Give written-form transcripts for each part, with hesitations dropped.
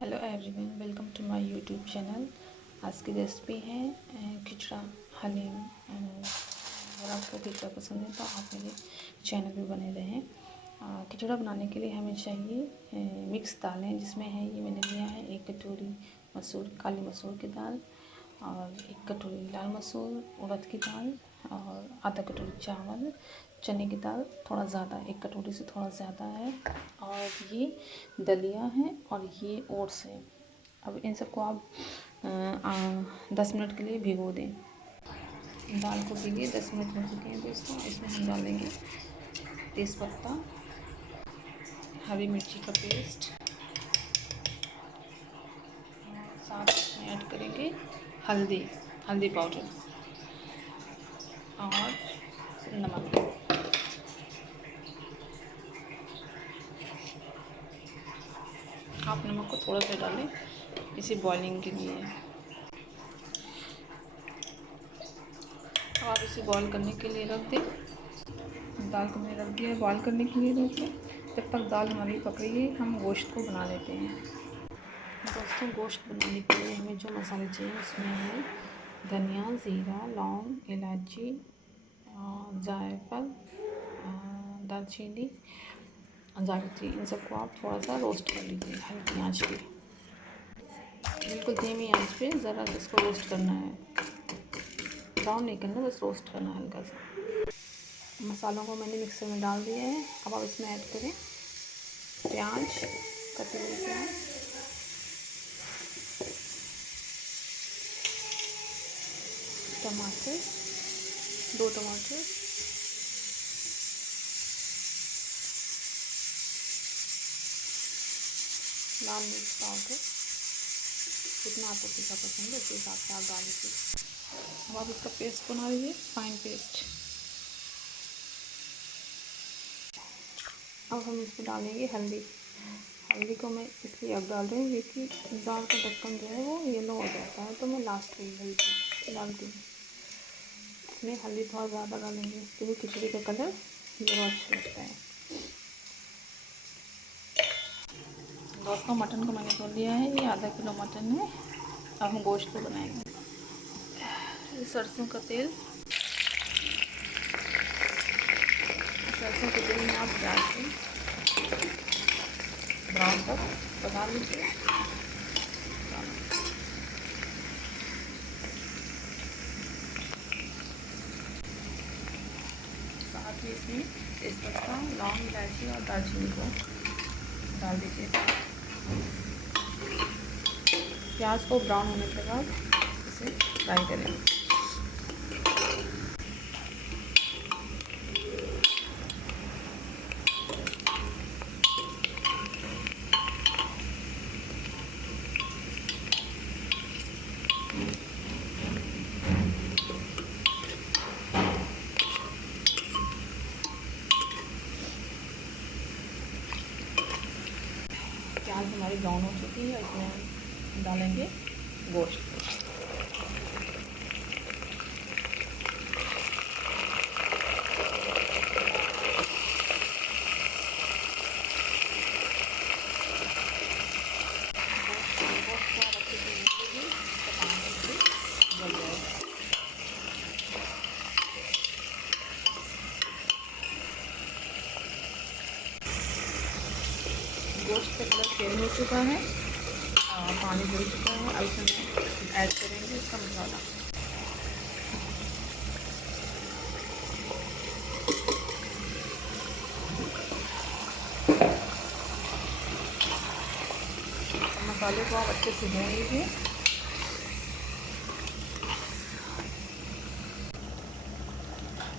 Hello everyone, welcome to my YouTube channel. आज की recipe है खिचड़ा हलीम। अगर आपको खिचड़ा पसंद है तो आप मेरे चैनल पे बने रहें। खिचड़ा बनाने के लिए हमें चाहिए मिक्स दालें, जिसमें है ये मैंने लिया है 1 कटोरी काली मसूर की दाल, और 1 कटोरी लाल मसूर उड़द की दाल, और आधा कटोरी चावल चने की दाल, थोड़ा ज़्यादा 1 कटोरी से थोड़ा ज़्यादा है, और ये दलिया है और ये ओट्स है। अब इन सबको आप 10 मिनट के लिए भिगो दें। दाल को भिगे 10 मिनट हो चुके हैं दोस्तों। इसमें हम डालेंगे तेज़पत्ता, हरी मिर्ची का पेस्ट, और साथ में ऐड करेंगे हल्दी पाउडर और नमक। आप नमक को थोड़ा सा डालें इसे बॉइलिंग के लिए। अब आप इसे बॉईल करने के लिए रख दें। दाल को मैंने रख दिया है बॉईल करने के लिए दोस्तों। जब तक दाल हमारी पक रही है हम गोश्त को बना लेते हैं। दोस्तों, गोश्त बनाने के लिए हमें जो मसाले चाहिए उसमें है धनिया, ज़ीरा, लौंग, इलायची, जायफल, दालचीनी, जावित्री। इन सबको आप थोड़ा सा रोस्ट कर लीजिए हल्की आंच पे, बिल्कुल धीमी आंच पे ज़रा इसको रोस्ट करना है। ब्राउन नहीं करना, बस रोस्ट करना है हल्का सा। मसालों को मैंने मिक्सर में डाल दिया है। अब आप इसमें ऐड करें प्याज, कटी हुई प्याज, टमाटर, 2 टमाटर, लाल मिर्च पाउडर, जितना आपको तीखा पसंद है उस हिसाब से आप डाल लीजिए। अब आप इसका पेस्ट बना लीजिए, फाइन पेस्ट। अब हम इसमें डालेंगे हल्दी को मैं इसलिए अब डाल रही हूँ क्योंकि दाल का ढक्कन जो है वो येलो हो जाता है, तो मैं लास्ट में हल्दी डालती हूँ। इसमें हल्दी थोड़ा ज़्यादा डालेंगे क्योंकि खिचड़ी का कलर येलो अच्छा लगता है। दोस्तों, मटन को मैंने धो लिया है, ये आधा किलो मटन है। अब हम गोश्त को बनाएंगे। सरसों का तेल, सरसों के तेल में आप प्याज को ब्राउन तक पका लीजिए। साथ ही इसमें तेज़पत्ता, लौंग, इलायची और दालचीनी को डाल दीजिए। प्याज को ब्राउन होने के बाद इसे फ्राई करेंगे। प्याज हमारी ब्राउन हो चुकी है, इसमें हम डालेंगे गोश्त। गोश्त का कलर चेंज हो चुका है, पानी जल चुका है। अब इसमें ऐड करेंगे इसका मसाला। मसाले को आप अच्छे से भून लीजिए।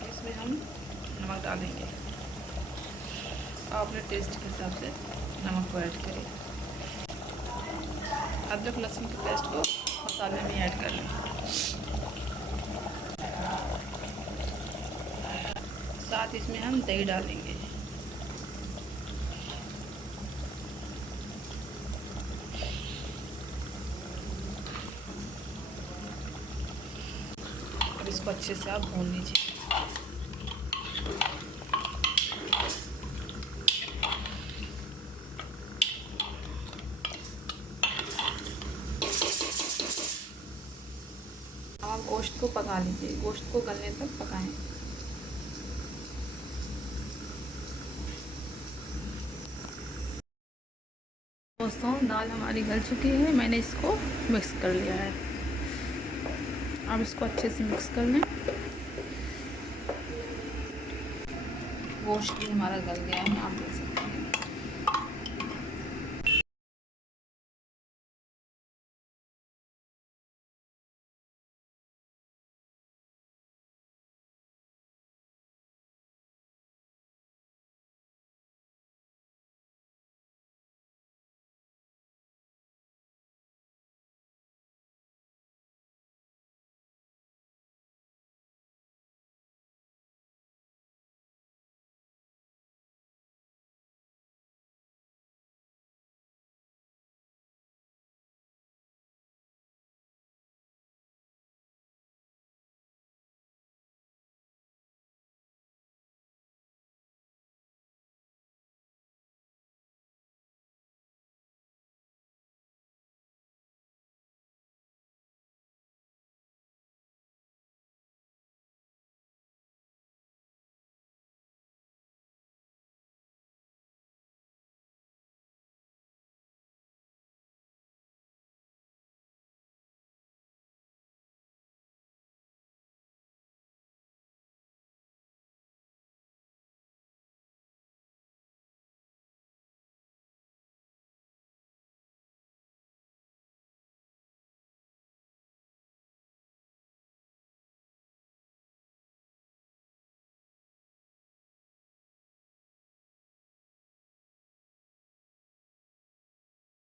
इसमें हम नमक डालेंगे, आप अपने टेस्ट के हिसाब से नमक को ऐड करें। अदरक लहसुन के पेस्ट को मसाले में ऐड कर लें। साथ इसमें हम दही डालेंगे। और इसको अच्छे से आप भून लीजिए। और गोश्त को पका लीजिए, गोश्त को गलने तक पकाएं। दोस्तों दाल हमारी गल चुकी है, मैंने इसको मिक्स कर लिया है। अब इसको अच्छे से मिक्स कर लें। गोश्त भी हमारा गल गया है, आप देख सकते हैं।